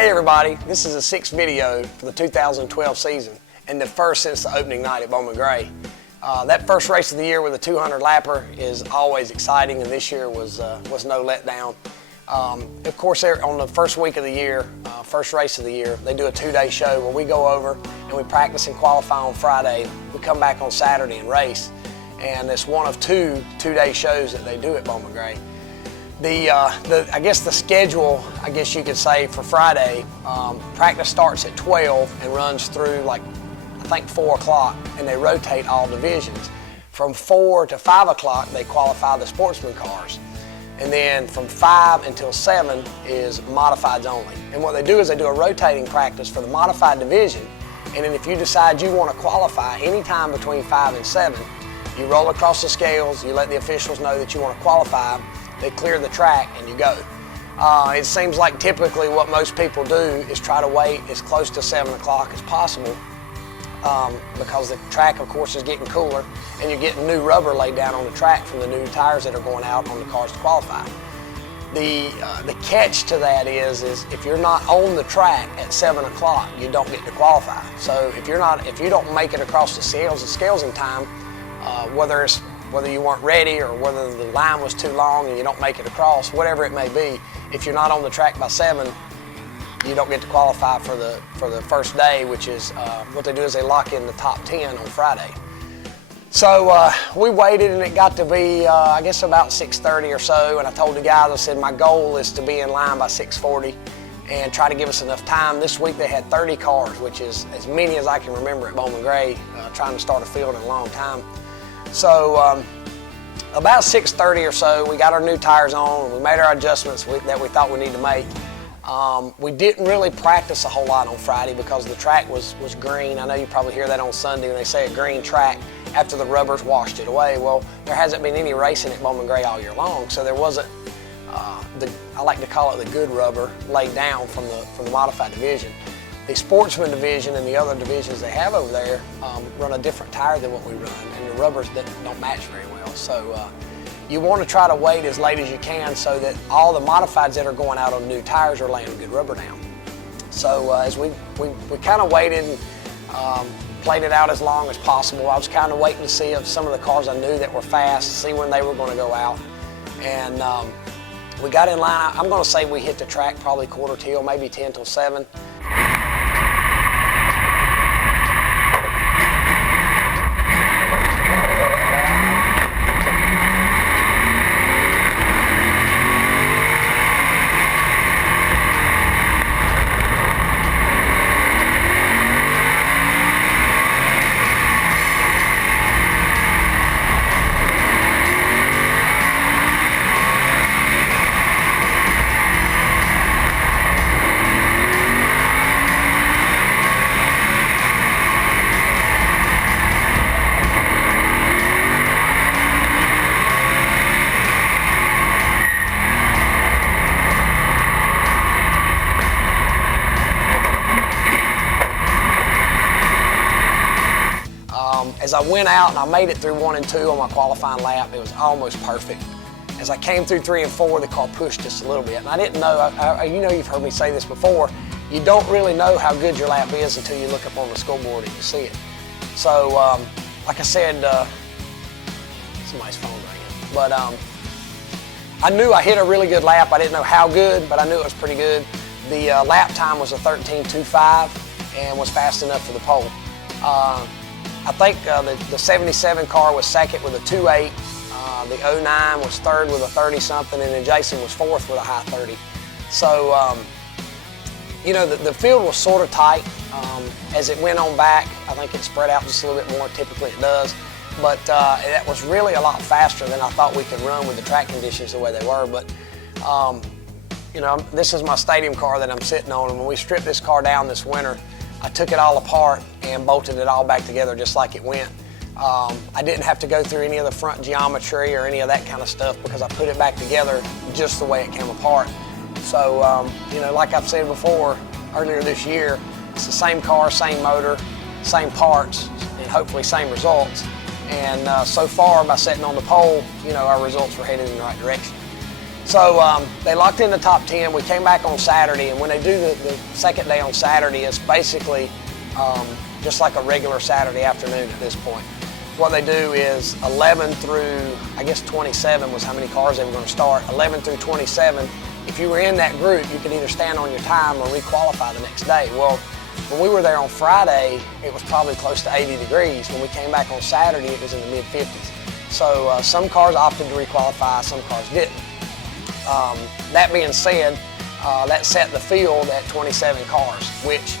Hey everybody, this is the sixth video for the 2012 season and the first since the opening night at Bowman Gray. That first race of the year with a 200 lapper is always exciting, and this year was no letdown. Of course, on the first week of the year, first race of the year, they do a two-day show where we go over and we practice and qualify on Friday. We come back on Saturday and race, and it's one of two-day shows that they do at Bowman Gray. I guess the schedule, I guess you could say, for Friday, practice starts at 12 and runs through like, I think 4 o'clock, and they rotate all divisions. From 4 to 5 o'clock, they qualify the sportsman cars. And then from 5 until 7 is modifieds only. And what they do is they do a rotating practice for the modified division, and then if you decide you want to qualify anytime between 5 and 7, you roll across the scales, you let the officials know that you want to qualify, they clear the track, and you go. It seems like typically what most people do is try to wait as close to 7 o'clock as possible because the track, of course, is getting cooler, and you're getting new rubber laid down on the track from the new tires that are going out on the cars to qualify. The catch to that is if you're not on the track at 7 o'clock, you don't get to qualify. So if you don't make it across the scales in time, whether you weren't ready or whether the line was too long and you don't make it across, whatever it may be, if you're not on the track by 7, you don't get to qualify for the first day, which is what they do is they lock in the top 10 on Friday. So we waited, and it got to be, I guess, about 6:30 or so, and I told the guys, I said, my goal is to be in line by 6:40 and try to give us enough time. This week they had 30 cars, which is as many as I can remember at Bowman Gray, trying to start a field in a long time. So about 6:30 or so, we got our new tires on, and we made our adjustments that we thought we needed to make. We didn't really practice a whole lot on Friday because the track was green. I know you probably hear that on Sunday when they say a green track after the rubbers washed it away. Well, there hasn't been any racing at Bowman Gray all year long, so there wasn't, I like to call it the good rubber, laid down from the modified division. The sportsman division and the other divisions they have over there run a different tire than what we run, and the rubbers don't match very well. So you want to try to wait as late as you can so that all the modifieds that are going out on new tires are laying good rubber down. So as we kind of waited and played it out as long as possible. I was kind of waiting to see if some of the cars I knew that were fast, see when they were going to go out. And we got in line. I'm going to say we hit the track probably quarter till, maybe 10 till 7. As I went out and I made it through 1 and 2 on my qualifying lap, it was almost perfect. As I came through 3 and 4, the car pushed just a little bit. And I didn't know, you know, you've heard me say this before, you don't really know how good your lap is until you look up on the scoreboard and you see it. So, like I said, somebody's phone ringing. But I knew I hit a really good lap. I didn't know how good, but I knew it was pretty good. The lap time was a 13.25 and was fast enough for the pole. I think the 77 car was second with a 2.8, the 09 was third with a 30-something, and then Jason was fourth with a high 30. So, you know, the field was sort of tight. As it went on back, I think it spread out just a little bit more. Typically it does. But that was really a lot faster than I thought we could run with the track conditions the way they were. But, you know, this is my stadium car that I'm sitting on, and when we stripped this car down this winter, I took it all apart and bolted it all back together just like it went. I didn't have to go through any of the front geometry or any of that kind of stuff because I put it back together just the way it came apart. So, you know, like I've said before, earlier this year, it's the same car, same motor, same parts, and hopefully same results. And so far, by sitting on the pole, you know, our results were headed in the right direction. So they locked in the top 10. We came back on Saturday, and when they do the second day on Saturday, it's basically just like a regular Saturday afternoon at this point. What they do is 11 through, I guess 27 was how many cars they were going to start. 11 through 27, if you were in that group, you could either stand on your time or requalify the next day. Well, when we were there on Friday, it was probably close to 80 degrees. When we came back on Saturday, it was in the mid-50s. So some cars opted to requalify, some cars didn't. That being said, that set the field at 27 cars, which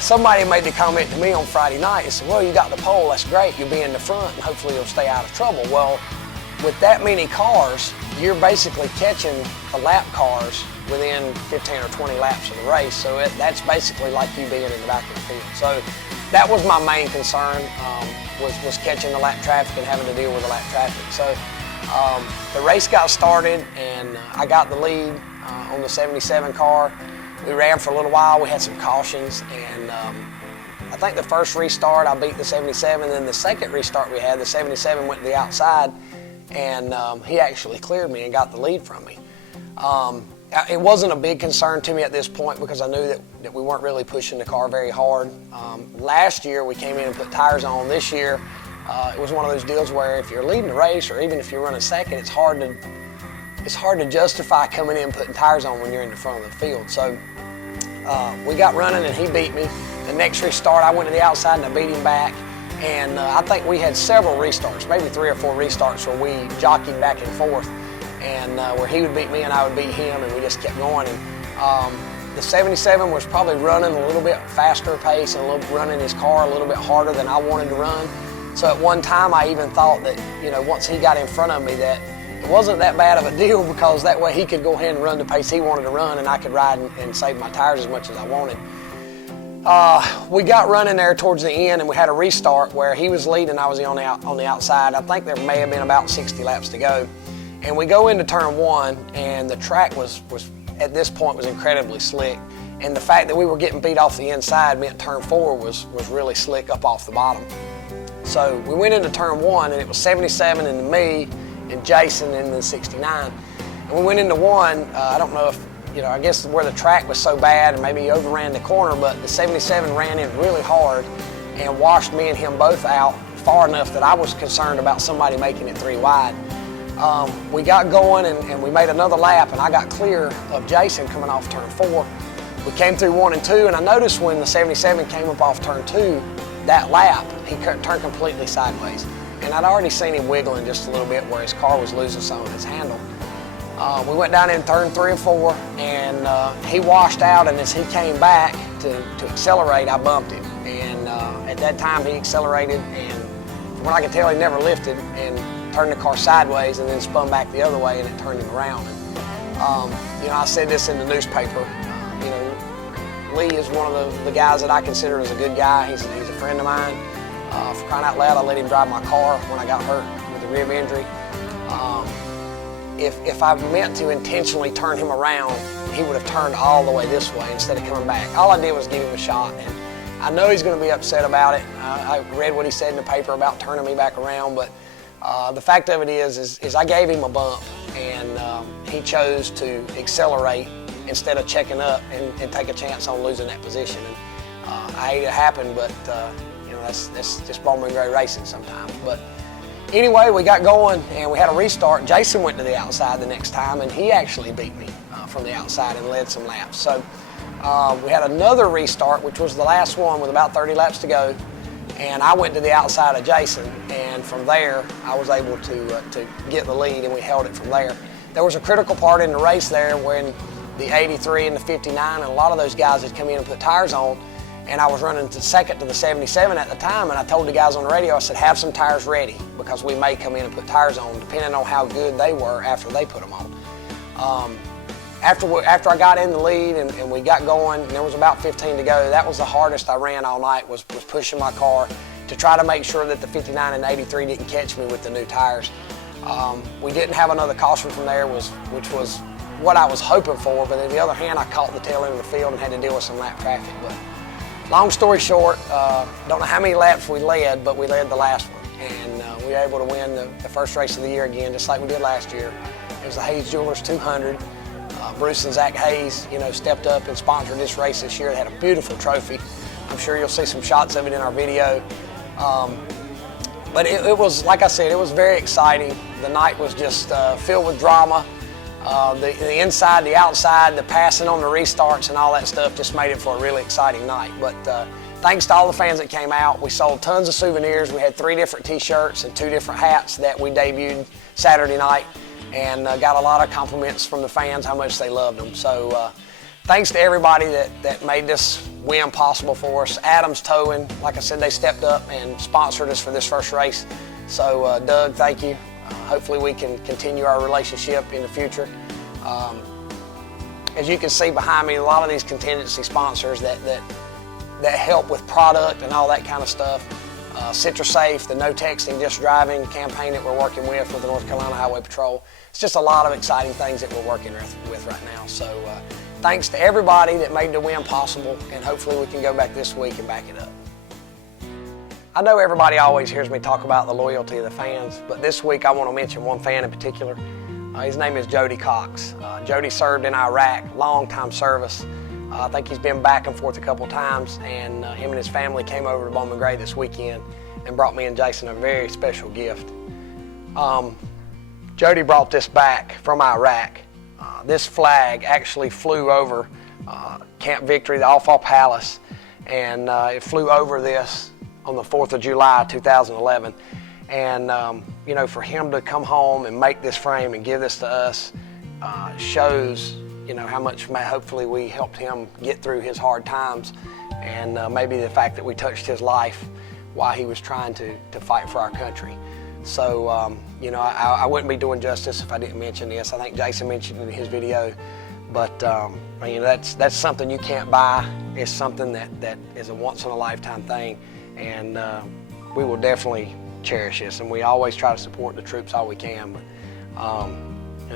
somebody made the comment to me on Friday night and said, well, you got the pole, that's great, you'll be in the front and hopefully you'll stay out of trouble. Well, with that many cars, you're basically catching the lap cars within 15 or 20 laps of the race, so that's basically like you being in the back of the field. So that was my main concern, was catching the lap traffic and having to deal with the lap traffic. So the race got started and I got the lead on the 77 car. We ran for a little while, we had some cautions, and I think the first restart I beat the 77, then the second restart we had, the 77 went to the outside, and he actually cleared me and got the lead from me. It wasn't a big concern to me at this point because I knew that we weren't really pushing the car very hard. Last year we came in and put tires on. This year it was one of those deals where if you're leading the race or even if you're running second, it's hard to justify coming in and putting tires on when you're in the front of the field. So we got running and he beat me. The next restart I went to the outside and I beat him back. And I think we had several restarts, maybe 3 or 4 restarts where we jockeyed back and forth, and where he would beat me and I would beat him, and we just kept going. And the 77 was probably running a little bit faster pace and running his car a little bit harder than I wanted to run. So at one time I even thought that, once he got in front of me, that it wasn't that bad of a deal because that way he could go ahead and run the pace he wanted to run and I could ride and save my tires as much as I wanted. We got running there towards the end and we had a restart where he was leading, I was on the outside. I think there may have been about 60 laps to go. And we go into turn 1 and the track was at this point was incredibly slick. And the fact that we were getting beat off the inside meant turn 4 was really slick up off the bottom. So we went into turn 1 and it was 77 and me and Jason in the 69. And we went into 1, I don't know if, I guess where the track was so bad and maybe he overran the corner, but the 77 ran in really hard and washed me and him both out far enough that I was concerned about somebody making it 3 wide. We got going and we made another lap and I got clear of Jason coming off turn 4. We came through 1 and 2 and I noticed when the 77 came up off turn 2, that lap, he turned completely sideways. And I'd already seen him wiggling just a little bit where his car was losing some of its handle. We went down in turn 3 and 4 and he washed out, and as he came back to accelerate, I bumped him. And at that time he accelerated, and from what I could tell, he never lifted and turned the car sideways and then spun back the other way and it turned him around. And, I said this in the newspaper, Lee is one of the guys that I consider as a good guy. He's a friend of mine. For crying out loud, I let him drive my car when I got hurt with a rib injury. If I meant to intentionally turn him around, he would have turned all the way this way instead of coming back. All I did was give him a shot, and I know he's going to be upset about it. I read what he said in the paper about turning me back around, but the fact of it is I gave him a bump, and he chose to accelerate instead of checking up and take a chance on losing that position. And I hate it happened, but that's just Bowman Gray racing sometimes. But anyway, we got going and we had a restart. Jason went to the outside the next time and he actually beat me from the outside and led some laps. So we had another restart, which was the last one with about 30 laps to go. And I went to the outside of Jason, and from there I was able to get the lead, and we held it from there. There was a critical part in the race there when the 83 and the 59 and a lot of those guys had come in and put tires on, and I was running second to the 77 at the time, and I told the guys on the radio, I said, have some tires ready because we may come in and put tires on depending on how good they were after they put them on. After I got in the lead and we got going, and there was about 15 to go, that was the hardest I ran all night, was pushing my car to try to make sure that the 59 and 83 didn't catch me with the new tires. We didn't have another caution from there, which was what I was hoping for, but on the other hand, I caught the tail end of the field and had to deal with some lap traffic. But long story short, don't know how many laps we led, but we led the last one, and we were able to win the first race of the year again, just like we did last year. It was the Hayes Jewelers 200. Bruce and Zach Hayes, stepped up and sponsored this race this year. They had a beautiful trophy. I'm sure you'll see some shots of it in our video. But it was, like I said, it was very exciting. The night was just filled with drama. The inside, the outside, the passing on the restarts and all that stuff just made it for a really exciting night. But thanks to all the fans that came out. We sold tons of souvenirs. We had 3 different t-shirts and 2 different hats that we debuted Saturday night, and got a lot of compliments from the fans how much they loved them. So thanks to everybody that made this win possible for us. Adams Towing, like I said, they stepped up and sponsored us for this first race. So Doug, thank you. Hopefully we can continue our relationship in the future. As you can see behind me, a lot of these contingency sponsors that help with product and all that kind of stuff. CitraSafe, the No Texting, Just Driving campaign that we're working with the North Carolina Highway Patrol. It's just a lot of exciting things that we're working with right now. So thanks to everybody that made the win possible, and hopefully we can go back this week and back it up. I know everybody always hears me talk about the loyalty of the fans, but this week I want to mention one fan in particular. His name is Jody Cox. Jody served in Iraq, long time service. I think he's been back and forth a couple times, and him and his family came over to Bowman Gray this weekend and brought me and Jason a very special gift. Jody brought this back from Iraq. This flag actually flew over Camp Victory, the Al-Fa Palace, and it flew over this on the 4th of July, 2011. And, for him to come home and make this frame and give this to us shows, how much hopefully we helped him get through his hard times, and maybe the fact that we touched his life while he was trying to fight for our country. So, I wouldn't be doing justice if I didn't mention this. I think Jason mentioned it in his video, but that's something you can't buy. It's something that is a once-in-a-lifetime thing, and we will definitely cherish this, and we always try to support the troops all we can, but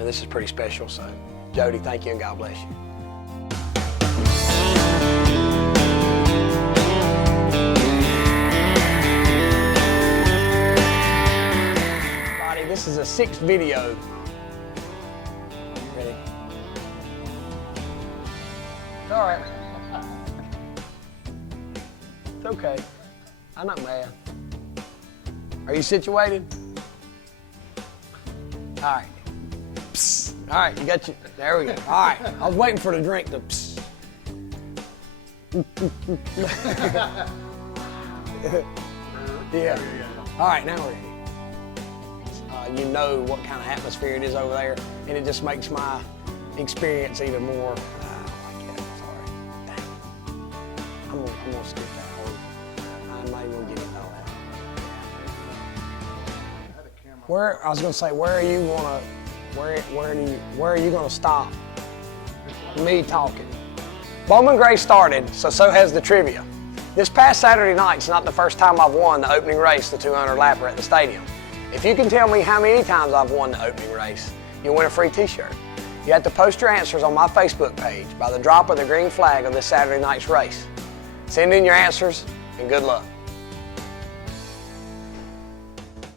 this is pretty special. So Jody, thank you and God bless you. Everybody, this is a 6th video. Ready? It's all right. It's okay. I'm not mad. Are you situated? All right. Psst. All right, you got you. There we go. All right. I was waiting for the drink to psst. Yeah. All right, now we're ready. You know what kind of atmosphere it is over there, and it just makes my experience even more. I don't like that. Sorry. Dang. I'm gonna skip that whole. I'm not even gonna get into all that. I was gonna say, where are you gonna stop me talking? Bowman Gray started, so has the trivia. This past Saturday night's not the first time I've won the opening race, the 200 lapper at the stadium. If you can tell me how many times I've won the opening race, you'll win a free t-shirt. You have to post your answers on my Facebook page by the drop of the green flag of this Saturday night's race. Send in your answers, and good luck.